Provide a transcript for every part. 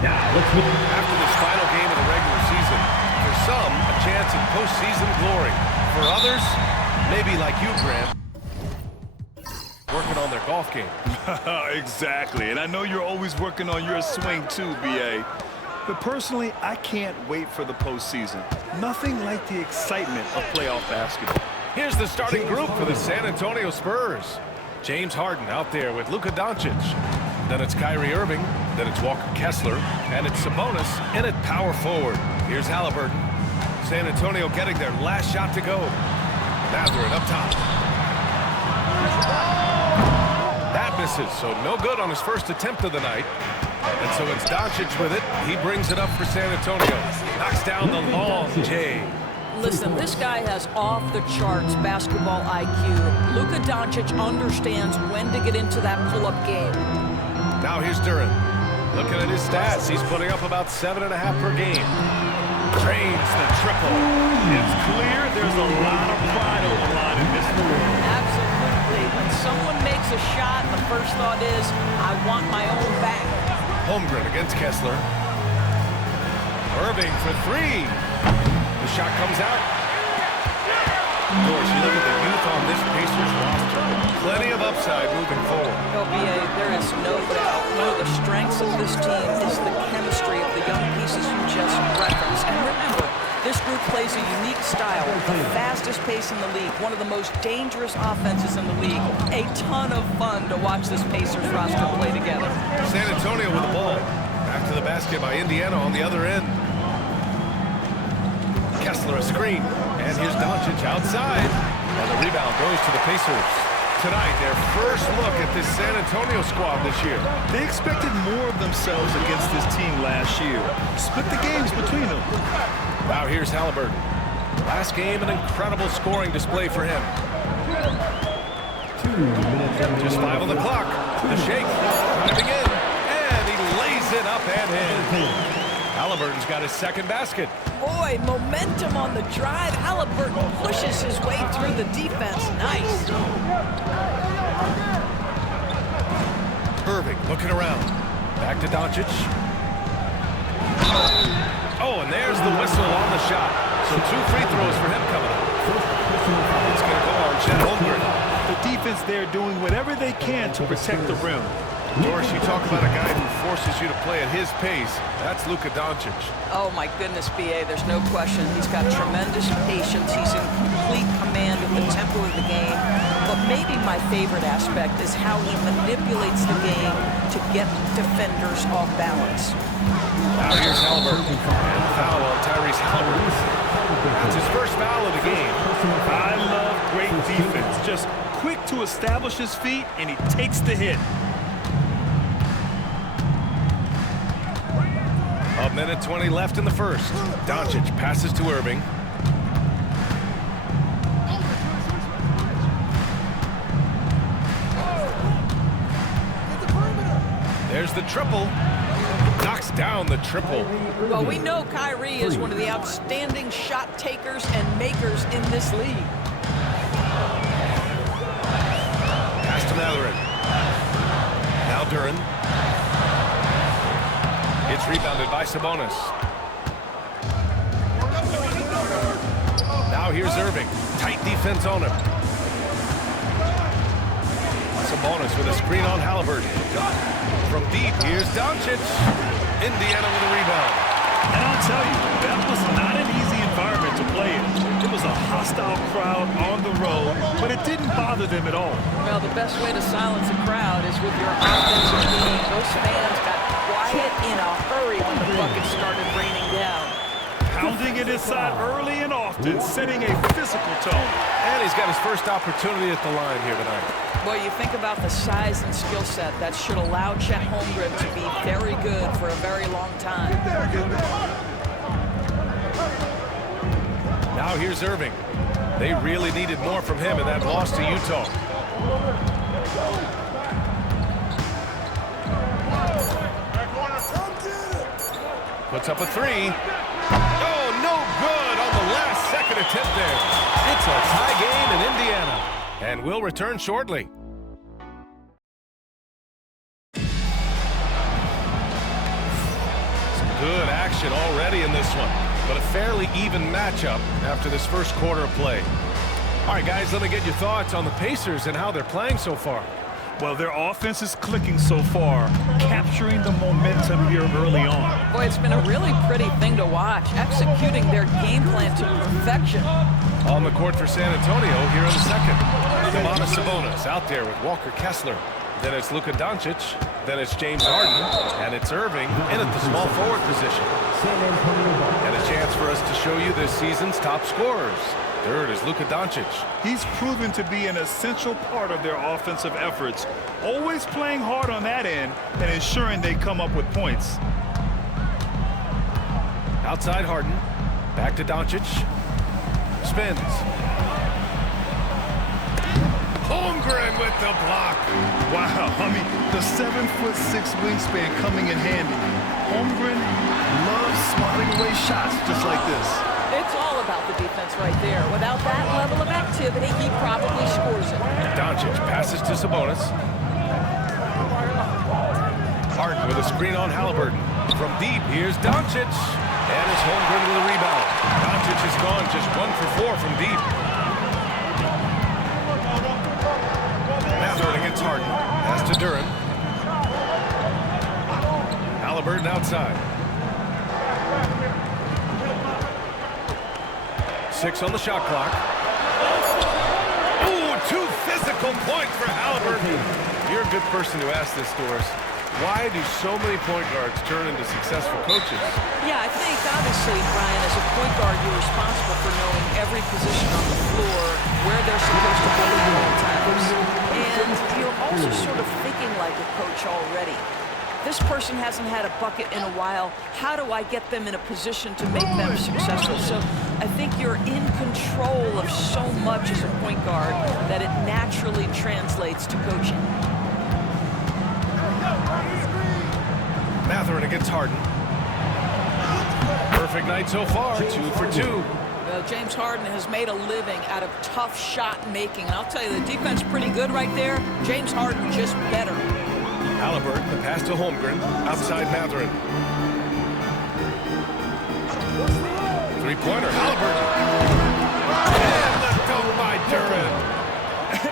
After this final game of the regular season, for some, a chance at postseason glory. For others, maybe like you, Grant, working on their golf game. Exactly, and I know you're always working on your swing too, B.A. But personally, I can't wait for the postseason. Nothing like the excitement of playoff basketball. Here's the starting group for the San Antonio Spurs. James Harden out there with Luka Doncic. Then it's Kyrie Irving. Then it's Walker Kessler. And it's Sabonis in at power forward. Here's Halliburton. San Antonio getting their last shot to go. Mathurin up top. That misses, so no good on his first attempt of the night. And so it's Doncic with it. He brings it up for San Antonio. Knocks down the long J. Listen, this guy has off-the-charts basketball IQ. Luka Doncic understands when to get into that pull-up game. Now here's Duran. Looking at his stats, he's putting up about 7.5 per game. Trains the triple. It's clear there's a lot of pride on the line in this one. Absolutely. When someone makes a shot, the first thought is, I want my own back. Holmgren against Kessler. Irving for three. The shot comes out. Of course, you look at the youth on this Pacers roster. Plenty of upside moving forward. LBA, there is no doubt. One of the strengths of this team is the chemistry of the young pieces you just referenced. And remember, this group plays a unique style, the fastest pace in the league, one of the most dangerous offenses in the league. A ton of fun to watch this Pacers roster play together. San Antonio with the ball. Back to the basket by Indiana on the other end. Kessler a screen. And here's Doncic outside. And the rebound goes to the Pacers. Tonight, their first look at this San Antonio squad this year. They expected more of themselves against this team last year. Split the games between them. Now here's Halliburton. Last game, an incredible scoring display for him. 2 minutes. Just 5 on the clock. The shake. Driving in. And he lays it up and in. Halliburton's got his second basket. Boy, momentum on the drive. Halliburton pushes his way through the defense. Nice. Irving looking around. Back to Doncic. Oh, and there's the whistle on the shot. So 2 free throws for him coming up. It's going to go on Chet Holmgren. The defense there doing whatever they can to protect the rim. Doris, you talk about a guy who forces you to play at his pace. That's Luka Doncic. Oh, my goodness, B.A., there's no question. He's got tremendous patience. He's in complete command of the tempo of the game. But maybe my favorite aspect is how he manipulates the game to get defenders off balance. Now here's Halliburton. And foul on Tyrese Halliburton. That's his first foul of the game. I love great defense. Just quick to establish his feet, and he takes the hit. A minute 20 left in the first. Doncic passes to Irving. There's the triple. Knocks down the triple. Well, we know Kyrie is one of the outstanding shot takers and makers in this league. Pass to Mathurin. Now Duran. It's rebounded by Sabonis. Now here's Irving. Tight defense on him. Sabonis with a screen on Halliburton. From deep, here's Doncic. Indiana with a rebound. And I'll tell you, that was not an easy environment to play in. It was a hostile crowd on the road, but it didn't bother them at all. Well, the best way to silence a crowd is with your offensive game. Those fans got quiet in a hurry when the buckets started raining down. Pounding it inside early and often, setting a physical tone. And he's got his first opportunity at the line here tonight. Well, you think about the size and skill set that should allow Chet Holmgren to be very good for a very long time. Now here's Irving. They really needed more from him in that loss to Utah. Puts up a three. Oh, no good on the last second attempt there. It's a tie game in Indiana. And we'll return shortly. action already in this one, but a fairly even matchup after this first quarter of play. All right, guys, let me get your thoughts on the Pacers and how they're playing so far. Well, their offense is clicking so far, capturing the momentum here early on. Boy, it's been a really pretty thing to watch, executing their game plan to perfection. On the court for San Antonio here in the second. Sabonis out there with Walker Kessler. Then it's Luka Doncic. Then it's James Harden. And it's Irving in at the small forward position. And a chance for us to show you this season's top scorers. Third is Luka Doncic. He's proven to be an essential part of their offensive efforts, always playing hard on that end and ensuring they come up with points. Outside Harden. Back to Doncic. Spins. Holmgren with the block. Wow, I mean, the 7'6" wingspan coming in handy. Holmgren loves swatting away shots just like this. It's all about the defense right there. Without that level of activity, he probably scores it. Doncic passes to Sabonis. Harden with a screen on Halliburton. From deep, here's Doncic. And it's Holmgren with a rebound. Doncic is gone just 1 for 4 from deep. Mathurin against Harden. Pass to Duren. Halliburton outside. 6 on the shot clock. Ooh, 2 physical points for Halliburton. You're a good person to ask this, Doris. Why do so many point guards turn into successful coaches? Yeah, I think, obviously, Brian, as a point guard, you're responsible for knowing every position on the floor, where they're supposed to be at all times. And you're also sort of thinking like a coach already. This person hasn't had a bucket in a while. How do I get them in a position to make them successful? So I think you're in control of so much as a point guard that it naturally translates to coaching. Mathurin against Harden. Perfect night so far, 2 for 2. James Harden has made a living out of tough shot making. And I'll tell you, the defense pretty good right there. James Harden just better. Halliburton, the pass to Holmgren, outside Mathurin. Three-pointer, Halliburton. And let go by Duren.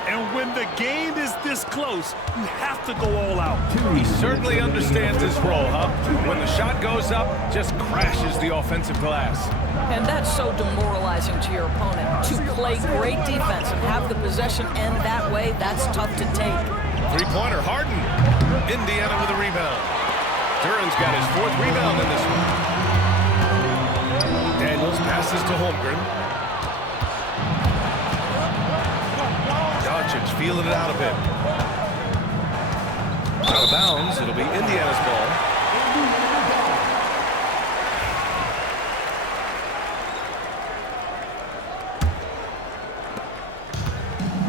And when the game is this close, you have to go all out. He certainly understands his role, huh? When the shot goes up, just crashes the offensive glass. And that's so demoralizing to your opponent. To play great defense and have the possession end that way, that's tough to take. Three-pointer, Harden. Indiana with a rebound. Duren's got his 4th rebound in this one. Daniels passes to Holmgren. Doncic feeling it out a bit. Out of bounds, it'll be Indiana's ball.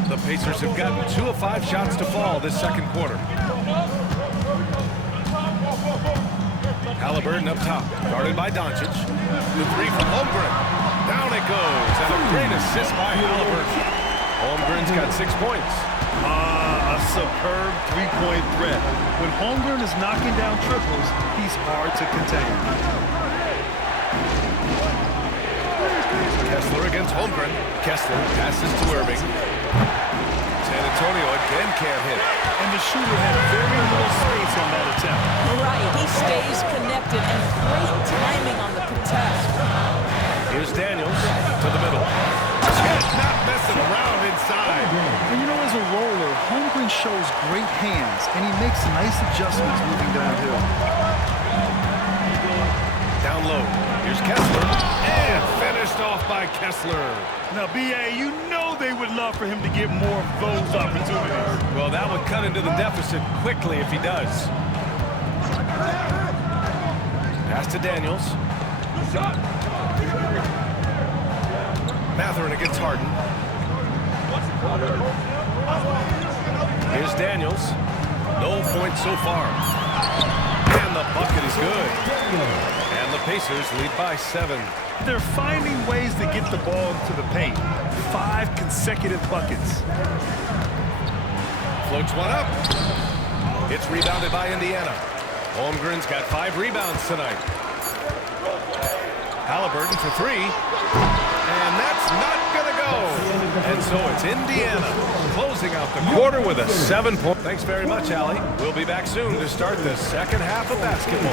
The Pacers have gotten 2 of 5 shots to fall this second quarter. Halliburton up top, guarded by Doncic. The 3 from Holmgren. Down it goes, and a great assist by Halliburton. Holmgren's got 6 points. A superb three-point threat. When Holmgren is knocking down triples, he's hard to contain. Kessler against Holmgren. Kessler passes to Irving. San Antonio again can't hit. And the shooter had very little space on that attempt. Right, he stays connected and great timing on the contest. Here's Daniels to the middle. Just not messing around inside. And you know, as a roller, Holmgren shows great hands, and he makes nice adjustments moving downhill. Down low. Here's Kessler. And finished off by Kessler. Now, B.A., you know they would love for him to get more of those opportunities. Well, that would cut into the deficit quickly if he does. Pass to Daniels. Mathurin against Harden. Here's Daniels. No points so far. And the bucket is good. And the Pacers lead by 7. They're finding ways to get the ball into the paint. 5 consecutive buckets. Floats one up. It's rebounded by Indiana. Holmgren's got 5 rebounds tonight. Halliburton for three. And that's not going to go. And so it's Indiana closing out the quarter with a 7-point. Thanks very much, Allie. We'll be back soon to start the second half of basketball.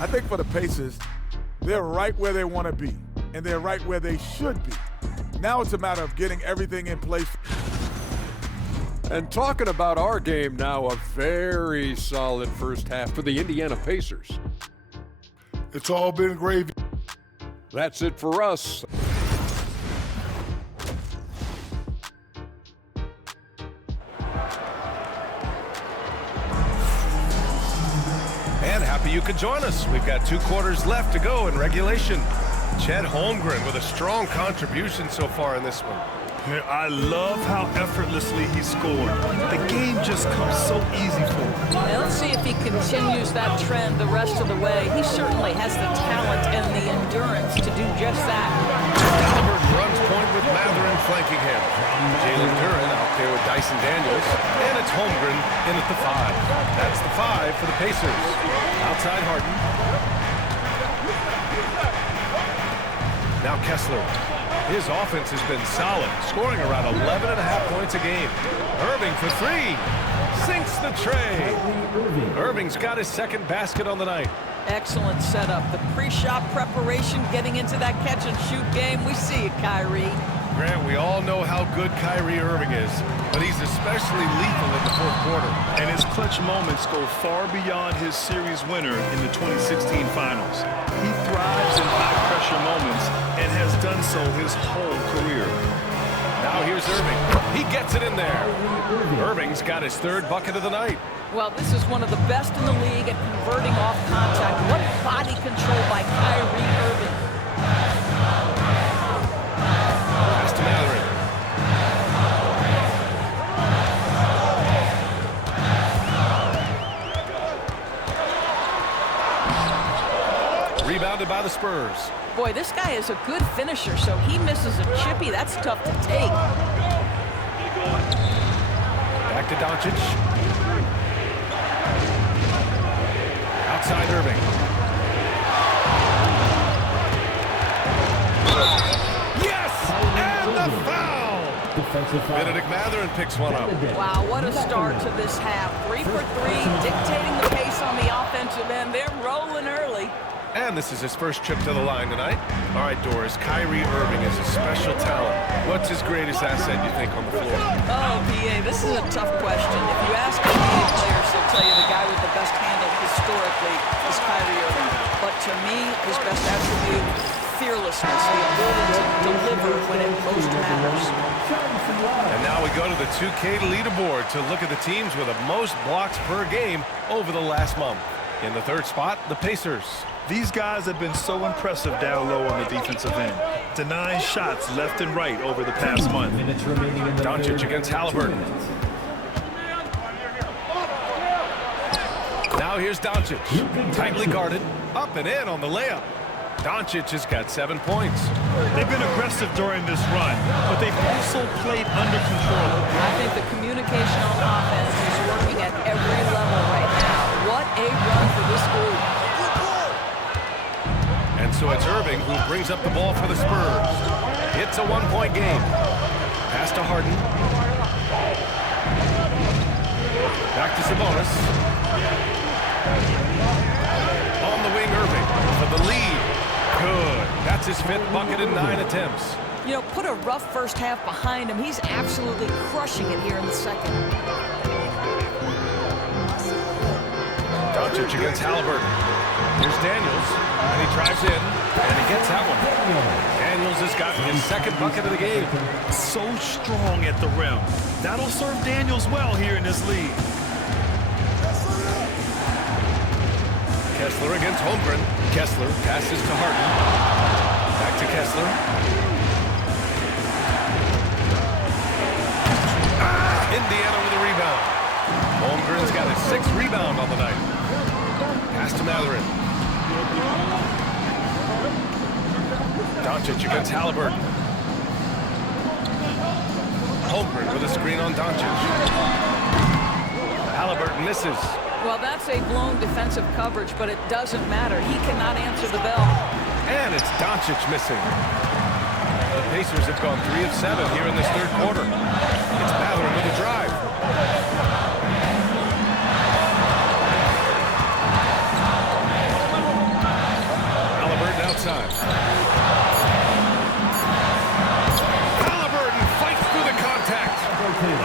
I think for the Pacers, they're right where they want to be, and they're right where they should be. Now it's a matter of getting everything in place. And talking about our game now, a very solid first half for the Indiana Pacers. It's all been gravy. That's it for us. And happy you could join us. We've got 2 quarters left to go in regulation. Chet Holmgren with a strong contribution so far in this one. I love how effortlessly he scored. The game just comes so easy for him. Now, let's see if he continues that trend the rest of the way. He certainly has the talent and the endurance to do just that. Halliburton runs point with Matherin flanking him. Jalen Duren out there with Dyson Daniels. And it's Holmgren in at the 5. That's the 5 for the Pacers. Outside Harden. Now Kessler. His offense has been solid, scoring around 11.5 points a game. Irving for 3. Sinks the tray. Irving's got his second basket on the night. Excellent setup. The pre-shot preparation, getting into that catch-and-shoot game. We see it, Kyrie. Grant, we all know how good Kyrie Irving is, but he's especially lethal in the fourth quarter. And his clutch moments go far beyond his series winner in the 2016 finals. He thrives in high-pressure moments and has done so his whole career. Now here's Irving. He gets it in there. Irving's got his 3rd bucket of the night. Well, this is one of the best in the league at converting off contact. What body control by Kyrie Irving. Pass to Matherin. Rebounded by the Spurs. Boy, this guy is a good finisher, so he misses a chippy. That's tough to take. Back to Doncic. Outside Irving. Yes! And the foul! Benedict Matherin picks one up. Wow, what a start to this half. 3 for 3, dictating the pace on the offensive end. They're rolling early. And this is his first trip to the line tonight. All right, Doris, Kyrie Irving is a special talent. What's his greatest asset, you think, on the floor? Oh, PA, this is a tough question. If you ask NBA players, they'll tell you the guy with the best handle historically is Kyrie Irving. But to me, his best attribute, fearlessness, the ability to deliver when it most matters. And now we go to the 2K leaderboard to look at the teams with the most blocks per game over the last month. In the 3rd spot, the Pacers. These guys have been so impressive down low on the defensive end, denying shots left and right over the past month. Doncic against Halliburton. Now here's Doncic, tightly guarded, up and in on the layup. Doncic has got 7 points. They've been aggressive during this run, but they've also played under control. I think the communication on offense is working at every level right now. What a run for this group. And so it's Irving who brings up the ball for the Spurs. It's a 1-point game. Pass to Harden. Back to Sabonis. On the wing, Irving for the lead. Good. That's his 5th bucket in 9 attempts. You know, put a rough first half behind him. He's absolutely crushing it here in the second. Doncic against Halliburton. Here's Daniels, and he drives in, and he gets that one. Daniels has gotten his 2nd bucket of the game. So strong at the rim. That'll serve Daniels well here in this league. Kessler against Holmgren. Kessler passes to Harden. Back to Kessler. Indiana with a rebound. Holmgren's got his 6th rebound on the night. Pass to Matherin. Doncic against Halliburton. Holmgren with a screen on Doncic. Halliburton misses. Well, that's a blown defensive coverage, but it doesn't matter. He cannot answer the bell. And it's Doncic missing. The Pacers have gone 3 of 7 here in this third quarter. It's Mathurin with a drive. Halliburton outside. Halliburton fights through the contact.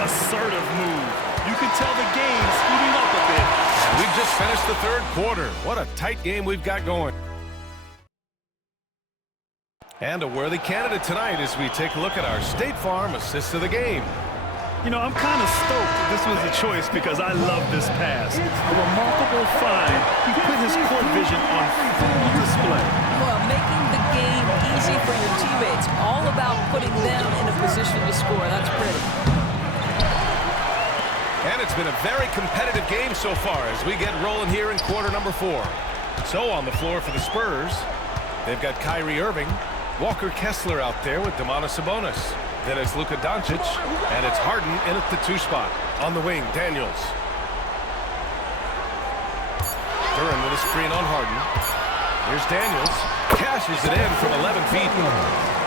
Assertive move. You can tell the game's heating up a bit. And we've just finished the third quarter. What a tight game we've got going. And a worthy candidate tonight as we take a look at our State Farm assist of the game. You know, I'm kind of stoked that this was a choice because I love this pass. A remarkable find. He put his court vision on full display. Well, making the game easy for your teammates. All about putting them in a position to score. That's pretty. And it's been a very competitive game so far as we get rolling here in quarter number 4. So on the floor for the Spurs, they've got Kyrie Irving, Walker Kessler out there with Sabonis. Then it's Luka Doncic, and it's Harden in at the 2 spot. On the wing, Daniels. Duren with a screen on Harden. Here's Daniels. Cashes it in from 11 feet.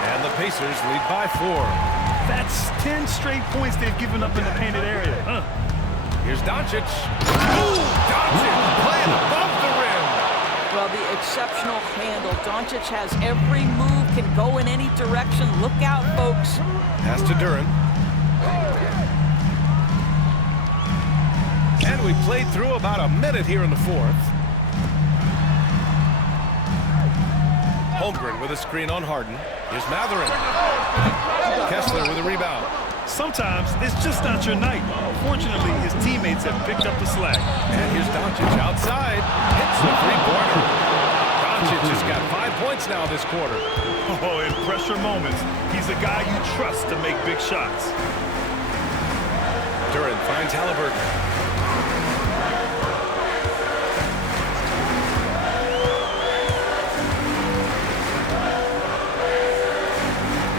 And the Pacers lead by 4. That's 10 straight points they've given up in the painted area. Here's Doncic. Ooh, Doncic playing above the rim. Well, the exceptional handle. Doncic has every move, can go in any direction. Look out, folks. Pass to Duren. And we played through about a minute here in the 4th. Holmgren with a screen on Harden. Here's Mathurin. Kessler with a rebound. Sometimes it's just not your night. Fortunately, his teammates have picked up the slack. And here's Doncic outside. Hits the three-pointer. Doncic has got 5 points now this quarter. Oh, in pressure moments, he's a guy you trust to make big shots. Duren finds Halliburton.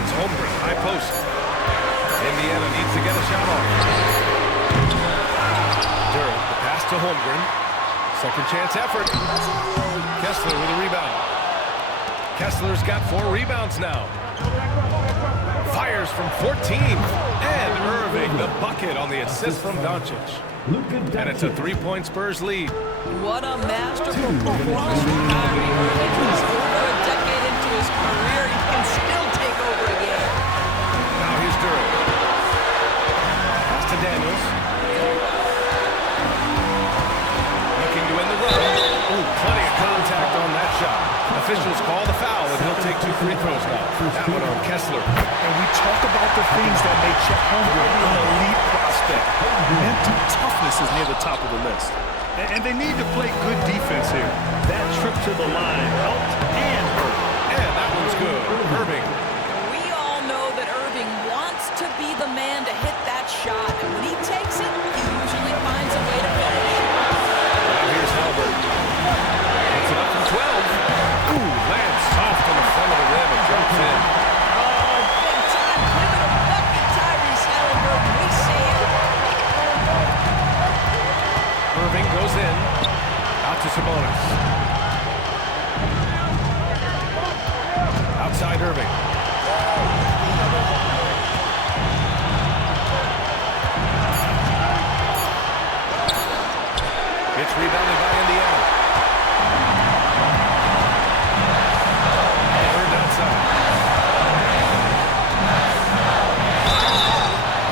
It's Holmgren, high post. Indiana needs to get a shot off. Duren, the pass to Holmgren. Second chance effort. Kessler with a rebound. Kessler's got 4 rebounds now. Fires from 14. And Irving, the bucket on the assist from Doncic. And it's a 3-point Spurs lead. What a masterful performance from Kyrie Irving. He's over a decade into his career. He can still take over a game. Now here's Duren. Pass to Daniels. Looking to win the run. Ooh, plenty of contact on that shot. Officials call the foul, and he'll take 2 free throws now. That one on Kessler. And we talk about the things that make Chet Holmgren an elite prospect. Mental toughness is near the top of the list. And they need to play good defense here. That trip to the line helped and hurt. And that one's good. Irving. We all know that Irving wants to be the man to hit that shot. And when he takes it, he usually finds a way to finish. Now here's Halliburton. Puts it up from 12. Ooh, lands soft on the front of the rim and drops in. Oh, big time. Criminal bucket, Tyrese Halliburton. We see it. Irving goes in. Out to Sabonis. Outside Irving. It's rebounded by Indiana. Turned outside.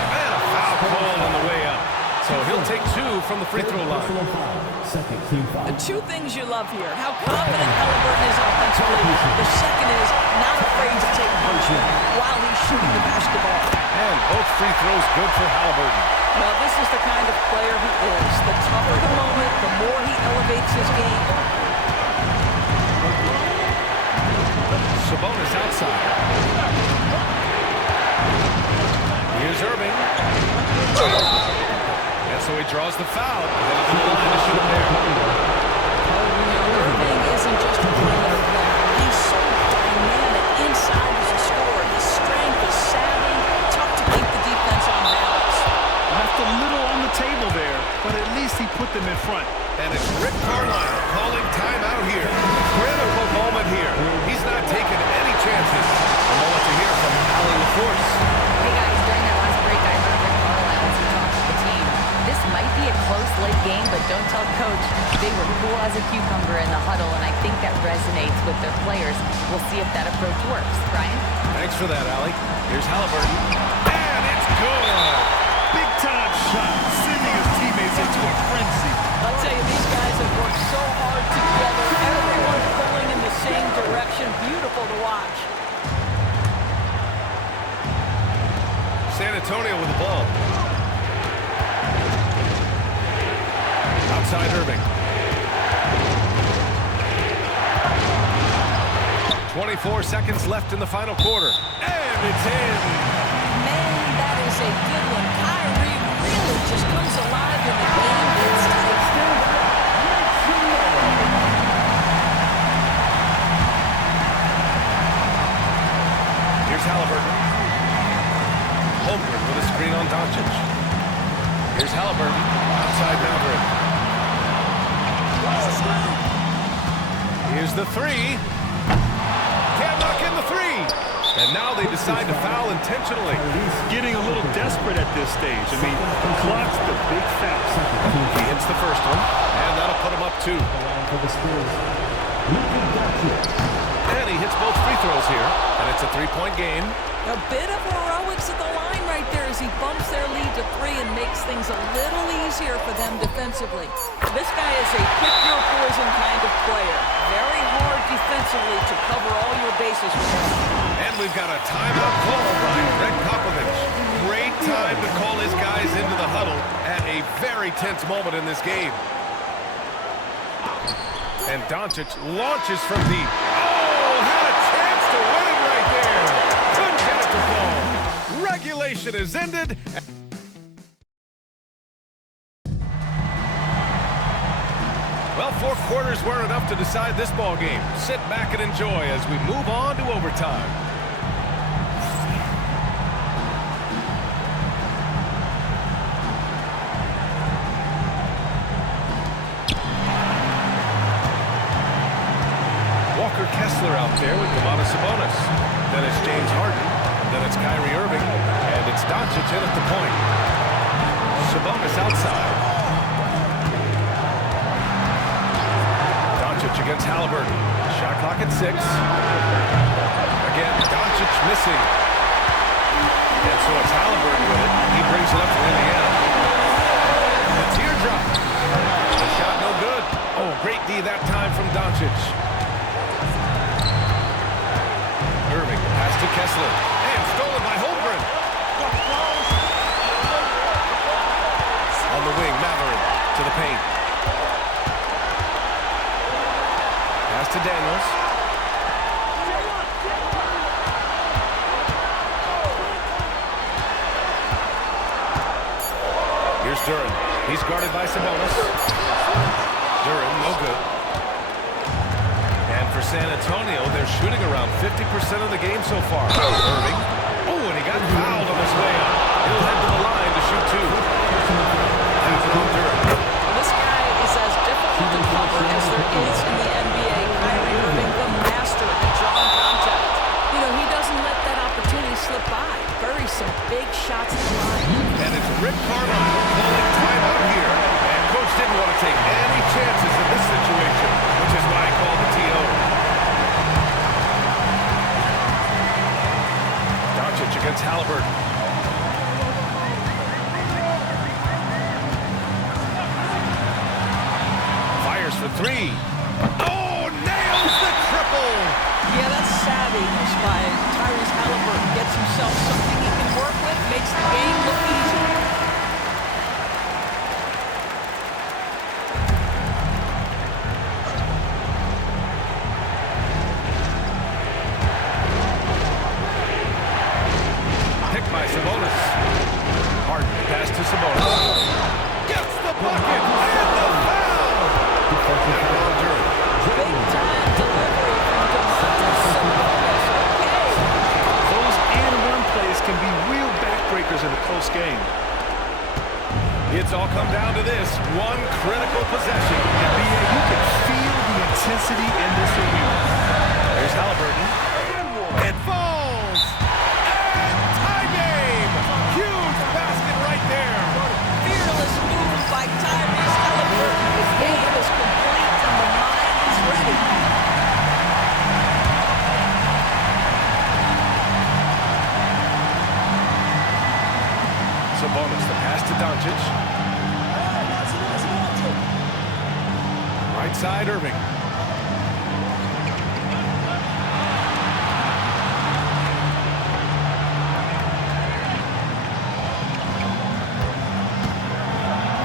And a foul call on the way up. So he'll take 2 from the free throw line. The 2 things you love here, how confident Halliburton is offensively. The second is not afraid to take punishment while he's shooting the basketball. And both free throws good for Halliburton. Well, this is the kind of player he is. The tougher the moment, the more he elevates his game. Sabonis outside. Here's Irving. And so he draws the foul. Headed to the line to shoot a pair. Irving isn't just a perimeter player. He's so dynamic inside as a scorer. His strength is savvy, tough to keep the defense on front. And it's Rick Carlisle calling timeout here. Critical moment here. He's not taking any chances. A moment to hear from Allie LaForce. Hey guys, during that last break, I heard Rick Carlisle as he talked to the team. This might be a close late game, but don't tell coach. They were cool as a cucumber in the huddle, and I think that resonates with their players. We'll see if that approach works. Brian? Thanks for that, Allie. Here's Halliburton. And it's good. Big time shot, sending his teammates into a frenzy. I'll tell you, these guys have worked so hard together. Everyone pulling in the same direction. Beautiful to watch. San Antonio with the ball. Outside Irving. 24 seconds left in the final quarter. And it's in. Man, that is a good one. Kyrie really just comes alive in the game. It's tight. Here's Halliburton. Holmgren with a screen on Doncic. Here's Halliburton. Outside Maverick. Here's the three. Can't knock in the three. And now they decide to foul intentionally. Getting a little desperate at this stage. I mean, the clock's the big factor. He hits the first one, and that'll put him up 2. And he hits both free throws here, and it's a 3-point game. A bit of heroics at the line right there as he bumps their lead to 3 and makes things a little easier for them defensively. This guy is a pick-your-poison kind of player. Very hard defensively to cover all your bases with him. And we've got a timeout call by Greg Popovich. Great time to call his guys into the huddle at a very tense moment in this game. And Doncic launches from deep. Oh, had a chance to win it right there. Couldn't get it to fall. Regulation is ended. Well, 4 quarters weren't enough to decide this ball game. Sit back and enjoy as we move on to overtime. Kessler out there with Sabonis. Then it's James Harden. Then it's Kyrie Irving. And it's Doncic in at the point. Sabonis outside. Doncic against Halliburton. Shot clock at 6. Again, Doncic missing. And so it's Halliburton with it. He brings it up for Indiana. A teardrop. The shot no good. Oh, great D that time from Doncic. Irving, pass to Kessler, and stolen by Holmgren. On the wing, Maverick to the paint. Pass to Daniels. Here's Duren. He's guarded by Sabonis. Duren, no good. And for San Antonio, they're shooting around 50% of the game so far. Irving. Oh, and he got fouled on his way up. He'll head to the line to shoot 2. This guy is as difficult to cover as there is in the NBA. Kyrie Irving, the master at drawing contact. You know, he doesn't let that opportunity slip by. Buries some big shots at the line. And it's Rick Carlisle calling timeout here. And coach didn't want to take any chances in this situation, which is why he called the TO. Doncic against Halliburton. Fires for 3. Oh, nails the triple! Yeah, that's savviness by Tyrese Halliburton. Gets himself something he can work with, makes the game look easy. Picked by Sabonis. Harden pass to Sabonis. Gets the bucket and the foul! Big time delivery from Domantas Sabonis. Okay. Those and-run plays can be real backbreakers in a close game. It's all come down to this one critical possession. NBA, you can feel the intensity in this arena. There's Halliburton. It falls! And tie game! Huge basket right there. Fearless move by Tyrese Halliburton. The game is complete and the mind is ready. Sabonis, the pass to Doncic. Right side, Irving.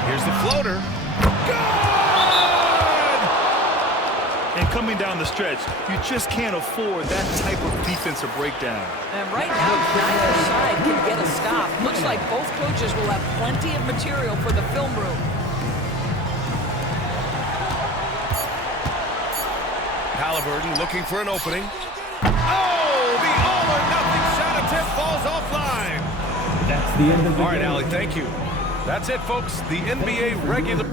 Here's the floater. Good! And coming down the stretch, you just can't afford that type of defensive breakdown. And right now, neither side can get a stop. Looks like both coaches will have plenty of material for the film room. Halliburton looking for an opening. Oh, the all-or-nothing shot attempt falls offline. That's the end of the All right, game. Allie, thank you. That's it, folks. The NBA regular...